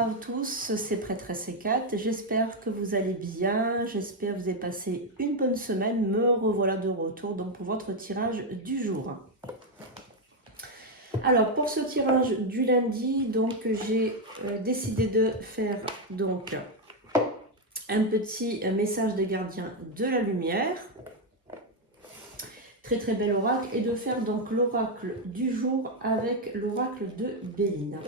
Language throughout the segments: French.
à tous, c'est Prêtresse C4. J'espère que vous allez bien, j'espère que vous avez passé une bonne semaine. Me revoilà de retour donc pour votre tirage du jour. Alors pour ce tirage du lundi, donc j'ai décidé de faire donc un petit message des gardiens de la lumière. Très très bel oracle, et de faire donc l'oracle du jour avec l'oracle de Béline.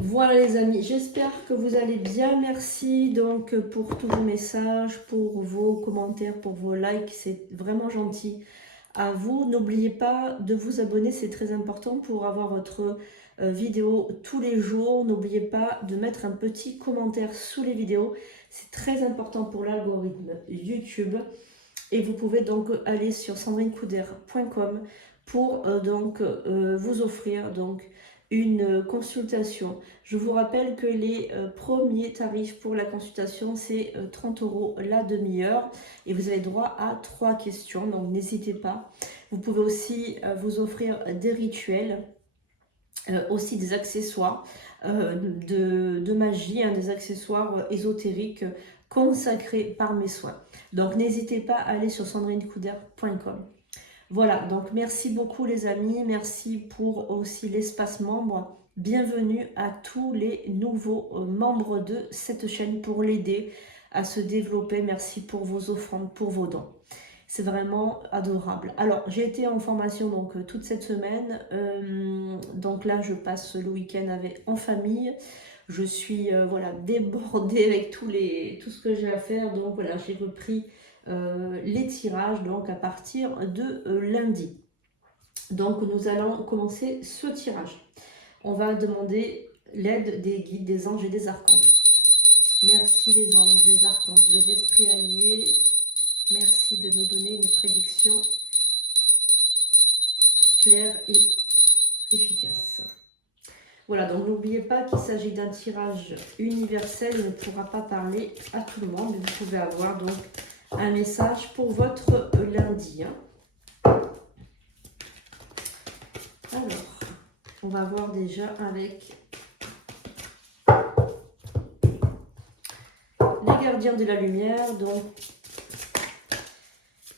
Voilà les amis, j'espère que vous allez bien. Merci donc pour tous vos messages, pour vos commentaires, pour vos likes, c'est vraiment gentil à vous. N'oubliez pas de vous abonner, c'est très important pour avoir votre vidéo tous les jours. N'oubliez pas de mettre un petit commentaire sous les vidéos, c'est très important pour l'algorithme YouTube. Et vous pouvez donc aller sur sandrinecoudert.com pour vous offrir donc une consultation. Je vous rappelle que les premiers tarifs pour la consultation, c'est 30 € la demi-heure et vous avez droit à 3 questions, donc n'hésitez pas. Vous pouvez aussi vous offrir des rituels, aussi des accessoires de magie, des accessoires ésotériques consacrés par mes soins. Donc n'hésitez pas à aller sur sandrinecoudert.com. Voilà, donc merci beaucoup les amis, merci pour aussi l'espace membre. Bienvenue à tous les nouveaux membres de cette chaîne pour l'aider à se développer. Merci pour vos offrandes, pour vos dons. C'est vraiment adorable. Alors, j'ai été en formation donc toute cette semaine. Donc là, je passe le week-end en famille. Je suis voilà, débordée avec tout ce que j'ai à faire. Donc voilà, j'ai repris les tirages donc à partir de lundi. Donc nous allons commencer ce tirage. On va demander l'aide des guides, des anges et des archanges. Merci les anges, les archanges, les esprits alliés. Merci de nous donner une prédiction claire et efficace. Voilà, donc n'oubliez pas qu'il s'agit d'un tirage universel, il ne pourra pas parler à tout le monde, mais vous pouvez avoir donc un message pour votre lundi. Alors, on va voir déjà avec les gardiens de la lumière. Donc,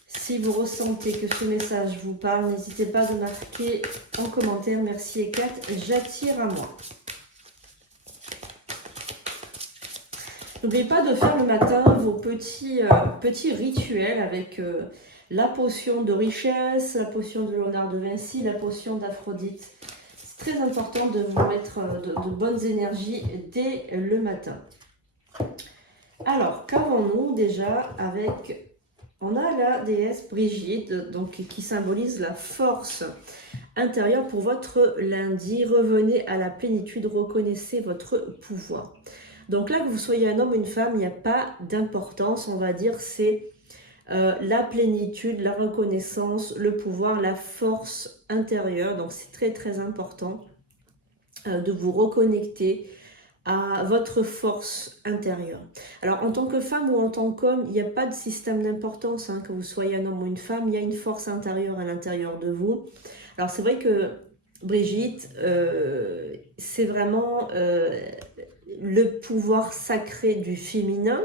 si vous ressentez que ce message vous parle, n'hésitez pas à marquer en commentaire. Merci et 4, j'attire à moi. N'oubliez pas de faire le matin vos petits rituels avec la potion de richesse, la potion de Léonard de Vinci, la potion d'Aphrodite. C'est très important de vous mettre de bonnes énergies dès le matin. Alors, qu'avons-nous déjà avec... On a la déesse Brigitte, donc, qui symbolise la force intérieure pour votre lundi. Revenez à la plénitude, reconnaissez votre pouvoir. Donc là, que vous soyez un homme ou une femme, il n'y a pas d'importance, on va dire, c'est la plénitude, la reconnaissance, le pouvoir, la force intérieure. Donc c'est très très important de vous reconnecter à votre force intérieure. Alors en tant que femme ou en tant qu'homme, il n'y a pas de système d'importance, que vous soyez un homme ou une femme, il y a une force intérieure à l'intérieur de vous. Alors c'est vrai que Brigitte, c'est vraiment le pouvoir sacré du féminin.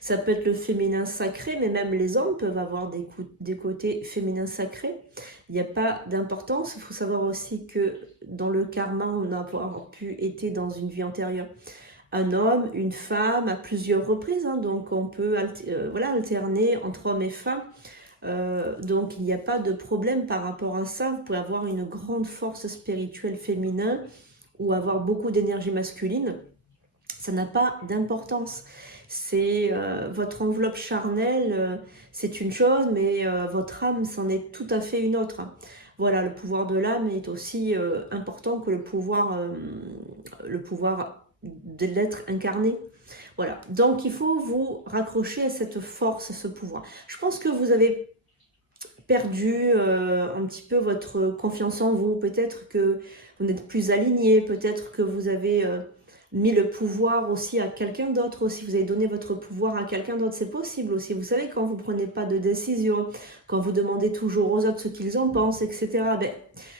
Ça peut être le féminin sacré, mais même les hommes peuvent avoir des côtés féminins sacrés. Il n'y a pas d'importance. Il faut savoir aussi que dans le karma, on a pu être dans une vie antérieure un homme, une femme, à plusieurs reprises. Donc on peut alterner entre hommes et femmes. Donc il n'y a pas de problème par rapport à ça. Vous pouvez avoir une grande force spirituelle féminin ou avoir beaucoup d'énergie masculine. Ça n'a pas d'importance. C'est votre enveloppe charnelle, c'est une chose, mais votre âme, c'en est tout à fait une autre. Voilà, le pouvoir de l'âme est aussi important que le pouvoir de l'être incarné. Voilà, donc il faut vous raccrocher à cette force, à ce pouvoir. Je pense que vous avez perdu un petit peu votre confiance en vous. Peut-être que vous n'êtes plus aligné, peut-être que vous avez... mis le pouvoir aussi à quelqu'un d'autre aussi, vous avez donné votre pouvoir à quelqu'un d'autre, c'est possible aussi. Vous savez, quand vous ne prenez pas de décision, quand vous demandez toujours aux autres ce qu'ils en pensent, etc.,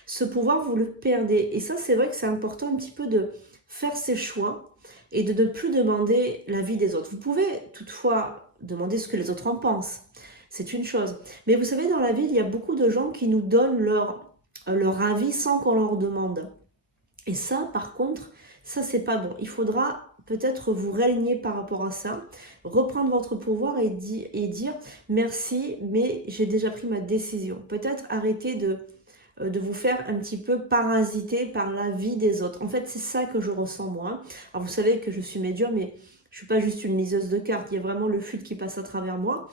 ce pouvoir, vous le perdez. Et ça, c'est vrai que c'est important un petit peu de faire ses choix et de ne plus demander l'avis des autres. Vous pouvez toutefois demander ce que les autres en pensent, c'est une chose. Mais vous savez, dans la vie, il y a beaucoup de gens qui nous donnent leur avis sans qu'on leur demande. Et ça, par contre, ça, c'est pas bon. Il faudra peut-être vous réaligner par rapport à ça, reprendre votre pouvoir et dire merci, mais j'ai déjà pris ma décision. Peut-être arrêter de vous faire un petit peu parasiter par la vie des autres. En fait, c'est ça que je ressens moi. Alors, vous savez que je suis médium, mais je suis pas juste une liseuse de cartes. Il y a vraiment le fil qui passe à travers moi.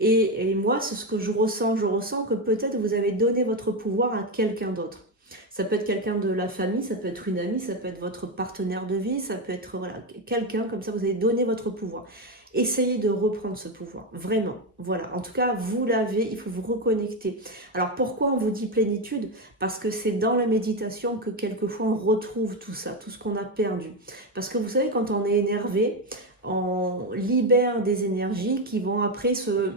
Et moi, c'est ce que je ressens. Je ressens que peut-être vous avez donné votre pouvoir à quelqu'un d'autre. Ça peut être quelqu'un de la famille, ça peut être une amie, ça peut être votre partenaire de vie, ça peut être voilà, quelqu'un comme ça, vous avez donné votre pouvoir. Essayez de reprendre ce pouvoir, vraiment. Voilà, en tout cas, vous l'avez, il faut vous reconnecter. Alors pourquoi on vous dit plénitude? Parce que c'est dans la méditation que quelquefois on retrouve tout ça, tout ce qu'on a perdu. Parce que vous savez, quand on est énervé, on libère des énergies qui vont après se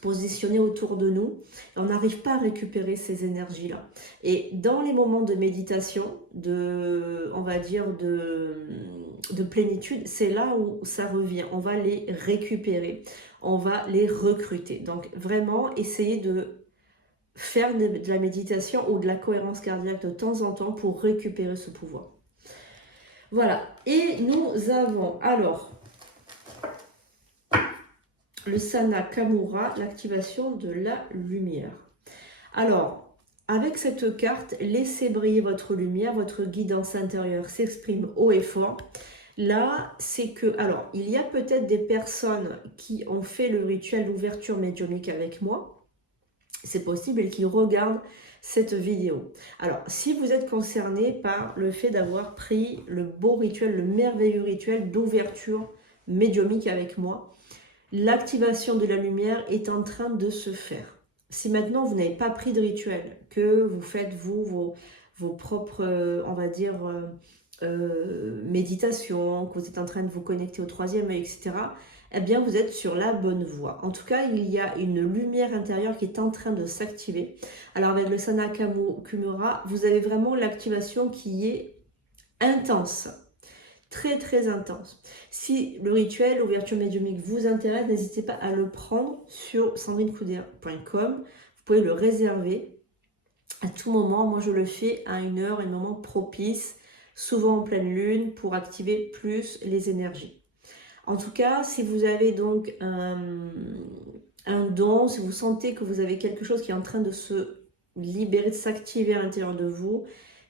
positionner autour de nous. On n'arrive pas à récupérer ces énergies-là. Et dans les moments de méditation, on va dire de plénitude, c'est là où ça revient. On va les récupérer, on va les recruter. Donc vraiment, essayez de faire de la méditation ou de la cohérence cardiaque de temps en temps pour récupérer ce pouvoir. Voilà. Et nous avons alors le Sana Kamura, l'activation de la lumière. Alors, avec cette carte, laissez briller votre lumière, votre guidance intérieure s'exprime haut et fort. Là, c'est que, alors, il y a peut-être des personnes qui ont fait le rituel d'ouverture médiumnique avec moi. C'est possible et qui regardent cette vidéo. Alors, si vous êtes concerné par le fait d'avoir pris le beau rituel, le merveilleux rituel d'ouverture médiumnique avec moi, l'activation de la lumière est en train de se faire. Si maintenant vous n'avez pas pris de rituel, que vous faites vos propres, on va dire, méditations, que vous êtes en train de vous connecter au troisième œil, etc., eh bien vous êtes sur la bonne voie. En tout cas, il y a une lumière intérieure qui est en train de s'activer. Alors avec le Sana Kamura, vous avez vraiment l'activation qui est intense. Très très intense. Si le rituel ouverture médiumnique vous intéresse, n'hésitez pas à le prendre sur sandrinecoudert.com. Vous pouvez le réserver à tout moment. Moi je le fais à une heure, un moment propice, souvent en pleine lune, pour activer plus les énergies. En tout cas, si vous avez donc un don, si vous sentez que vous avez quelque chose qui est en train de se libérer, de s'activer à l'intérieur de vous,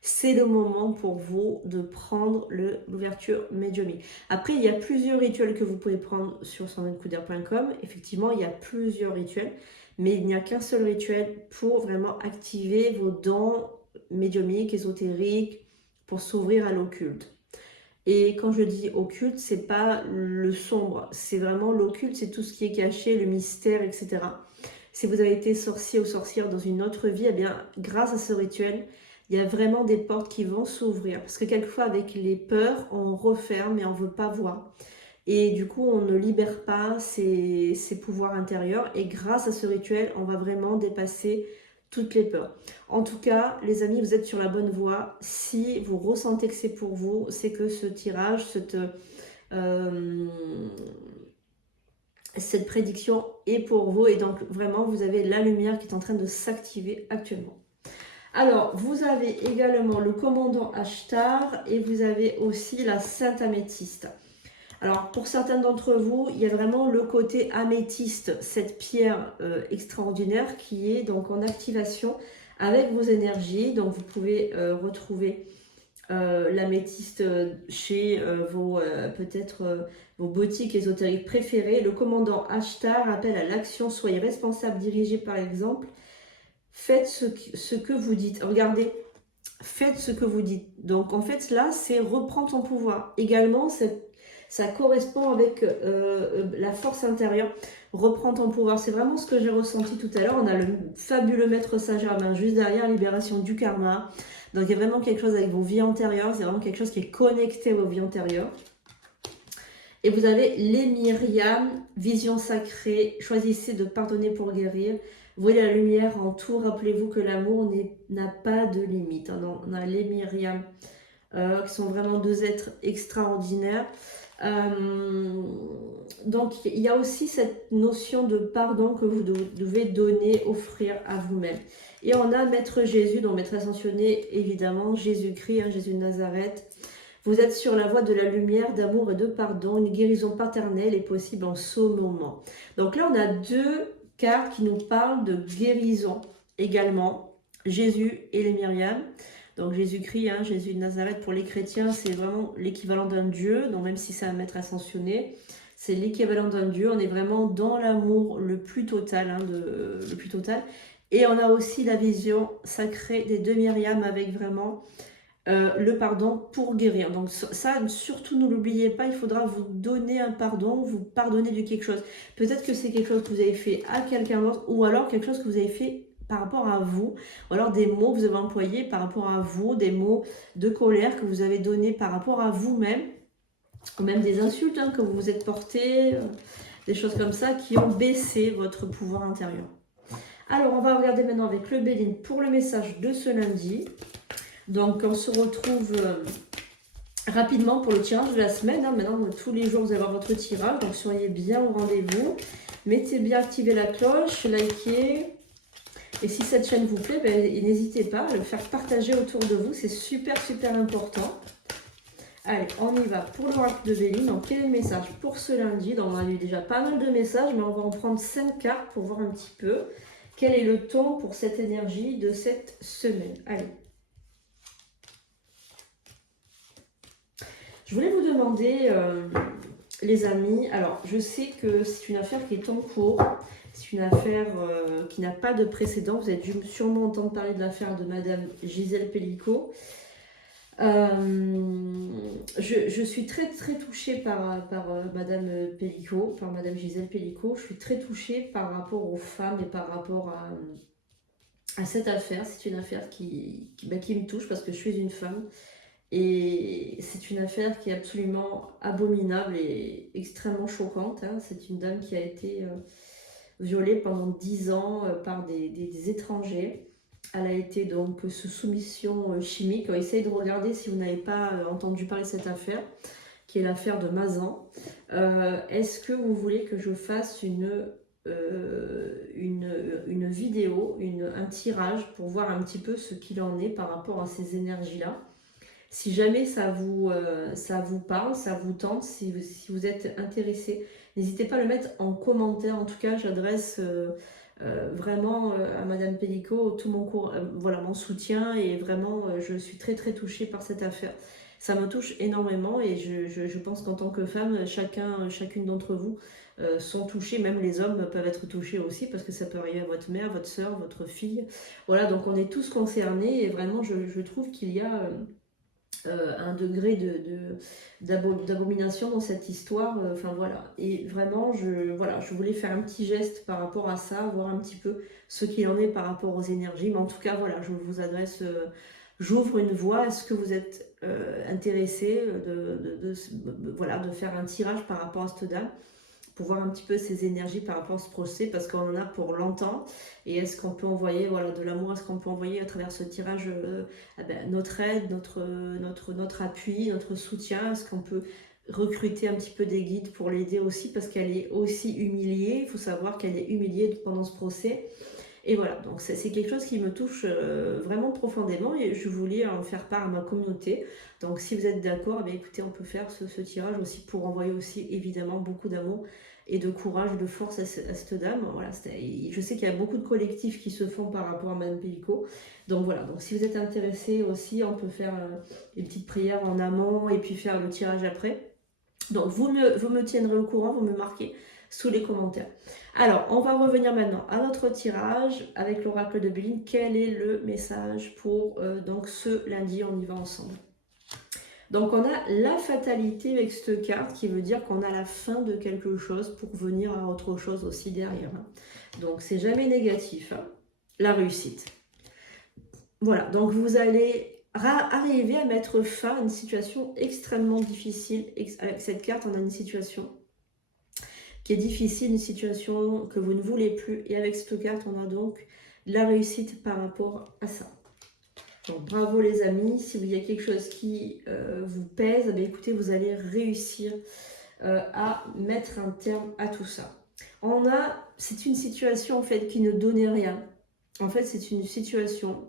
c'est le moment pour vous de prendre l'ouverture médiumnique. Après, il y a plusieurs rituels que vous pouvez prendre sur sandrinecoudert.com. Effectivement, il y a plusieurs rituels, mais il n'y a qu'un seul rituel pour vraiment activer vos dons médiumniques, ésotériques, pour s'ouvrir à l'occulte. Et quand je dis occulte, c'est pas le sombre, c'est vraiment l'occulte, c'est tout ce qui est caché, le mystère, etc. Si vous avez été sorcier ou sorcière dans une autre vie, eh bien, grâce à ce rituel, il y a vraiment des portes qui vont s'ouvrir. Parce que quelquefois, avec les peurs, on referme et on ne veut pas voir. Et du coup, on ne libère pas ces pouvoirs intérieurs. Et grâce à ce rituel, on va vraiment dépasser toutes les peurs. En tout cas, les amis, vous êtes sur la bonne voie. Si vous ressentez que c'est pour vous, c'est que ce tirage, cette prédiction est pour vous. Et donc, vraiment, vous avez la lumière qui est en train de s'activer actuellement. Alors, vous avez également le commandant Ashtar et vous avez aussi la Sainte Améthyste. Alors, pour certains d'entre vous, il y a vraiment le côté améthyste, cette pierre extraordinaire qui est donc en activation avec vos énergies. Donc, vous pouvez retrouver l'améthyste chez peut-être vos boutiques ésotériques préférées. Le commandant Ashtar appelle à l'action, soyez responsable, dirigez par exemple. Faites ce que vous dites. Regardez, faites ce que vous dites. Donc, en fait, là, c'est reprendre ton pouvoir. Également, ça correspond avec la force intérieure. Reprends ton pouvoir. C'est vraiment ce que j'ai ressenti tout à l'heure. On a le fabuleux maître Saint-Germain juste derrière, libération du karma. Donc, il y a vraiment quelque chose avec vos vies antérieures. C'est vraiment quelque chose qui est connecté à vos vies antérieures. Et vous avez les Myriam, vision sacrée. Choisissez de pardonner pour guérir. Voyez la lumière en tout. Rappelez-vous que l'amour n'a pas de limite. On a les Myriam qui sont vraiment deux êtres extraordinaires. Donc il y a aussi cette notion de pardon que vous devez donner, offrir à vous-même. Et on a Maître Jésus, donc Maître ascensionné, évidemment, Jésus-Christ, hein, Jésus de Nazareth. Vous êtes sur la voie de la lumière, d'amour et de pardon. Une guérison paternelle est possible en ce moment. Donc là, on a deux cartes qui nous parlent de guérison également. Jésus et les Myriam. Donc Jésus-Christ, hein, Jésus de Nazareth, pour les chrétiens, c'est vraiment l'équivalent d'un Dieu. Donc même si c'est un maître ascensionné, c'est l'équivalent d'un Dieu. On est vraiment dans l'amour le plus total, hein, le plus total. Et on a aussi la vision sacrée des deux Myriam avec vraiment le pardon pour guérir. Donc ça, surtout ne l'oubliez pas, il faudra vous donner un pardon, vous pardonner de quelque chose. Peut-être que c'est quelque chose que vous avez fait à quelqu'un d'autre, ou alors quelque chose que vous avez fait par rapport à vous, ou alors des mots que vous avez employés par rapport à vous, des mots de colère que vous avez donnés par rapport à vous-même, ou même des insultes hein, que vous vous êtes portées, des choses comme ça qui ont baissé votre pouvoir intérieur. Alors, on va regarder maintenant avec le Béline pour le message de ce lundi. Donc, on se retrouve rapidement pour le tirage de la semaine. Hein. Maintenant, tous les jours, vous allez avoir votre tirage. Donc, soyez bien au rendez-vous. Mettez bien, activez la cloche, likez. Et si cette chaîne vous plaît, ben, n'hésitez pas à le faire partager autour de vous. C'est super, super important. Allez, on y va pour l'oracle de Béline. Donc, quel est le message pour ce lundi? Donc, on a eu déjà pas mal de messages, mais on va en prendre 5 cartes pour voir un petit peu quel est le ton pour cette énergie de cette semaine. Allez. Je voulais vous demander, les amis, alors je sais que c'est une affaire qui est en cours, c'est une affaire qui n'a pas de précédent. Vous avez dû sûrement entendre parler de l'affaire de Madame Gisèle Pelicot. Je suis très très touchée par Madame Pelicot, par Madame Gisèle Pelicot. Je suis très touchée par rapport aux femmes et par rapport à cette affaire. C'est une affaire qui me touche parce que je suis une femme. Et c'est une affaire qui est absolument abominable et extrêmement choquante. Hein. C'est une dame qui a été violée pendant 10 ans par des étrangers. Elle a été donc sous soumission chimique. Essayez de regarder si vous n'avez pas entendu parler de cette affaire, qui est l'affaire de Mazan. Est-ce que vous voulez que je fasse une vidéo, un tirage pour voir un petit peu ce qu'il en est par rapport à ces énergies-là? Si jamais ça vous parle, ça vous tente, si vous êtes intéressé, n'hésitez pas à le mettre en commentaire. En tout cas, j'adresse vraiment à Madame Pelicot tout mon soutien et vraiment, je suis très très touchée par cette affaire. Ça me touche énormément et je pense qu'en tant que femme, chacune d'entre vous sont touchés, même les hommes peuvent être touchés aussi parce que ça peut arriver à votre mère, votre soeur, votre fille. Voilà, donc on est tous concernés et vraiment, je trouve qu'il y a un degré d'abomination dans cette histoire. Enfin voilà. Et vraiment, je voulais faire un petit geste par rapport à ça, voir un petit peu ce qu'il en est par rapport aux énergies. Mais en tout cas, voilà, je vous adresse, j'ouvre une voie. Est-ce que vous êtes intéressé de faire un tirage par rapport à cette dame? Pour voir un petit peu ces énergies par rapport à ce procès, parce qu'on en a pour longtemps. Et est-ce qu'on peut envoyer de l'amour? Est-ce qu'on peut envoyer à travers ce tirage notre aide, notre appui, notre soutien? Est-ce qu'on peut recruter un petit peu des guides pour l'aider aussi? Parce qu'elle est aussi humiliée. Il faut savoir qu'elle est humiliée pendant ce procès. Et voilà, donc c'est quelque chose qui me touche vraiment profondément et je voulais en faire part à ma communauté. Donc si vous êtes d'accord, écoutez, on peut faire ce tirage aussi pour envoyer aussi évidemment beaucoup d'amour et de courage, de force à cette dame. Voilà, je sais qu'il y a beaucoup de collectifs qui se font par rapport à Madame Pelicot. Donc voilà, donc si vous êtes intéressé aussi, on peut faire une petite prière en amont et puis faire le tirage après. Donc vous me tiendrez au courant, vous me marquez sous les commentaires. Alors, on va revenir maintenant à notre tirage avec l'oracle de Béline. Quel est le message pour donc ce lundi? On y va ensemble. Donc, on a la fatalité avec cette carte qui veut dire qu'on a la fin de quelque chose pour venir à autre chose aussi derrière. Hein. Donc, c'est jamais négatif. Hein. La réussite. Voilà, donc vous allez arriver à mettre fin à une situation extrêmement difficile. Avec cette carte, on a une situation qui est difficile, une situation que vous ne voulez plus. Et avec cette carte, on a donc la réussite par rapport à ça. Donc bravo les amis, si il y a quelque chose qui vous pèse, ben, écoutez, vous allez réussir à mettre un terme à tout ça. C'est une situation en fait qui ne donnait rien. En fait, c'est une situation,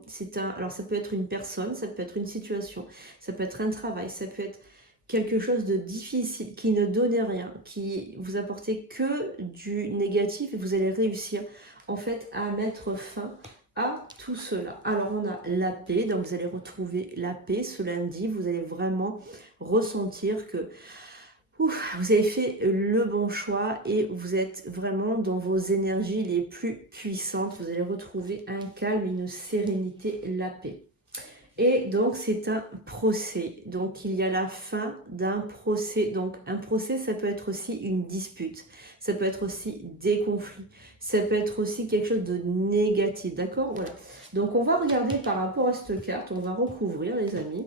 alors ça peut être une personne, ça peut être une situation, ça peut être un travail, ça peut être quelque chose de difficile, qui ne donnait rien, qui vous apportait que du négatif et vous allez réussir en fait à mettre fin à tout cela. Alors on a la paix, donc vous allez retrouver la paix ce lundi, vous allez vraiment ressentir que vous avez fait le bon choix et vous êtes vraiment dans vos énergies les plus puissantes. Vous allez retrouver un calme, une sérénité, la paix. Et donc c'est un procès. Donc il y a la fin d'un procès. Donc un procès, ça peut être aussi une dispute. Ça peut être aussi des conflits. Ça peut être aussi quelque chose de négatif. D'accord? Voilà. Donc on va regarder par rapport à cette carte. On va recouvrir les amis.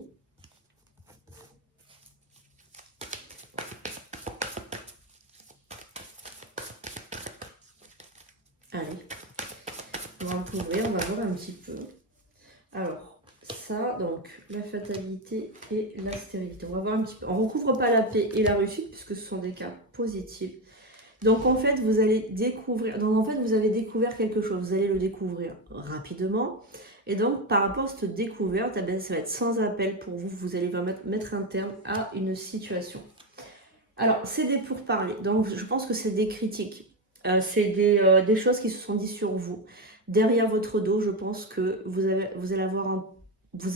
Allez, on va recouvrir, on va voir un petit peu. Alors, ça, donc, la fatalité et la stérilité. On va voir un petit peu. On ne recouvre pas la paix et la réussite, puisque ce sont des cas positifs. Donc, en fait, vous allez découvrir... Donc, en fait, vous avez découvert quelque chose. Vous allez le découvrir rapidement. Et donc, par rapport à cette découverte, eh bien, ça va être sans appel pour vous. Vous allez mettre un terme à une situation. Alors, c'est des pourparlers. Donc, je pense que c'est des critiques. C'est des choses qui se sont dites sur vous. Derrière votre dos, je pense que vous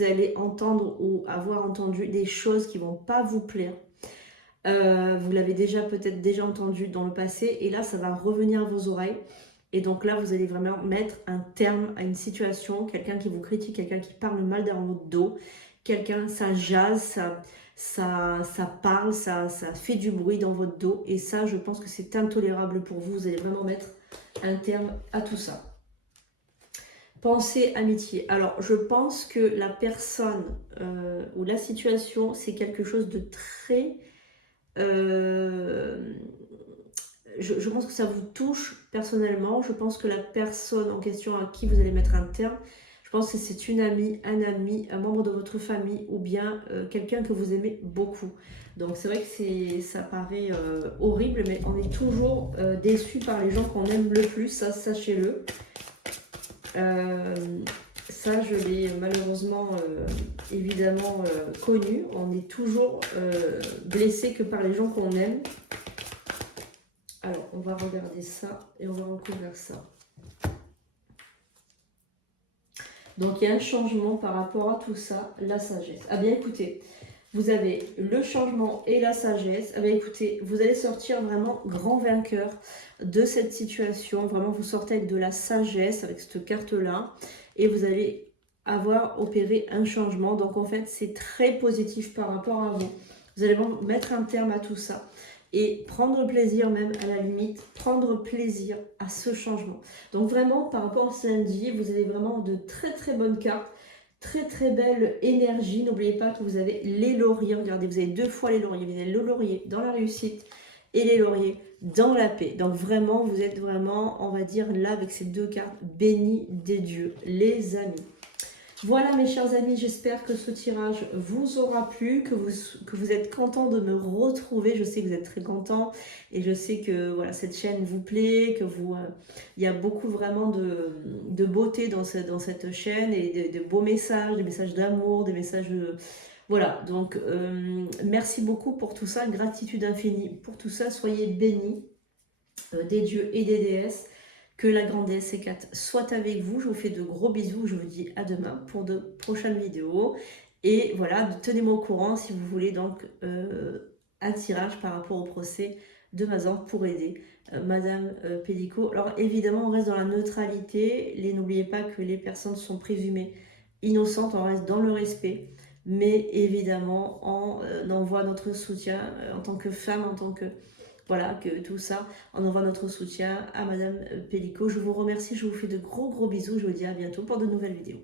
allez entendre ou avoir entendu des choses qui ne vont pas vous plaire. Vous l'avez peut-être déjà entendu dans le passé. Et là, ça va revenir à vos oreilles. Et donc là, vous allez vraiment mettre un terme à une situation. Quelqu'un qui vous critique, quelqu'un qui parle mal derrière votre dos. Quelqu'un, ça jase, ça parle, ça fait du bruit dans votre dos. Et ça, je pense que c'est intolérable pour vous. Vous allez vraiment mettre un terme à tout ça. Pensée, amitié. Alors, je pense que la personne ou la situation, c'est quelque chose de très... je pense que ça vous touche personnellement. Je pense que la personne en question à qui vous allez mettre un terme, je pense que c'est une amie, un ami, un membre de votre famille ou bien quelqu'un que vous aimez beaucoup. Donc c'est vrai que ça paraît horrible, mais on est toujours déçu par les gens qu'on aime le plus, ça sachez-le. Ça, je l'ai malheureusement évidemment connu. On est toujours blessé que par les gens qu'on aime. Alors, on va regarder ça et on va recouvrir ça. Donc, il y a un changement par rapport à tout ça, la sagesse. Ah bien, écoutez, vous avez le changement et la sagesse. Ah bien, écoutez, vous allez sortir vraiment grand vainqueur de cette situation. Vraiment, vous sortez avec de la sagesse, avec cette carte-là. Et vous allez avoir opéré un changement. Donc, en fait, c'est très positif par rapport à vous. Vous allez mettre un terme à tout ça. Et prendre plaisir même, à la limite, prendre plaisir à ce changement. Donc vraiment, par rapport à ce lundi, vous avez vraiment de très très bonnes cartes, très très belle énergie. N'oubliez pas que vous avez les lauriers, regardez, vous avez 2 fois les lauriers. Vous avez le laurier dans la réussite et les lauriers dans la paix. Donc vraiment, vous êtes vraiment, on va dire, là avec ces 2 cartes, bénis des dieux, les amis. Voilà mes chers amis, j'espère que ce tirage vous aura plu, que vous êtes contents de me retrouver. Je sais que vous êtes très contents et je sais que voilà, cette chaîne vous plaît, que il y a beaucoup vraiment de beauté dans cette chaîne et de beaux messages, des messages d'amour, des messages de... Voilà, donc merci beaucoup pour tout ça, gratitude infinie pour tout ça, soyez bénis des dieux et des déesses. Que la grande déesse Hécate soit avec vous. Je vous fais de gros bisous. Je vous dis à demain pour de prochaines vidéos. Et voilà, tenez-moi au courant si vous voulez donc un tirage par rapport au procès de Mazan pour aider Madame Pellico. Alors évidemment, on reste dans la neutralité. N'oubliez pas que les personnes sont présumées innocentes. On reste dans le respect. Mais évidemment, on envoie notre soutien en tant que femme, en tant que... Voilà, que tout ça, on envoie notre soutien à Madame Pellico. Je vous remercie, je vous fais de gros bisous. Je vous dis à bientôt pour de nouvelles vidéos.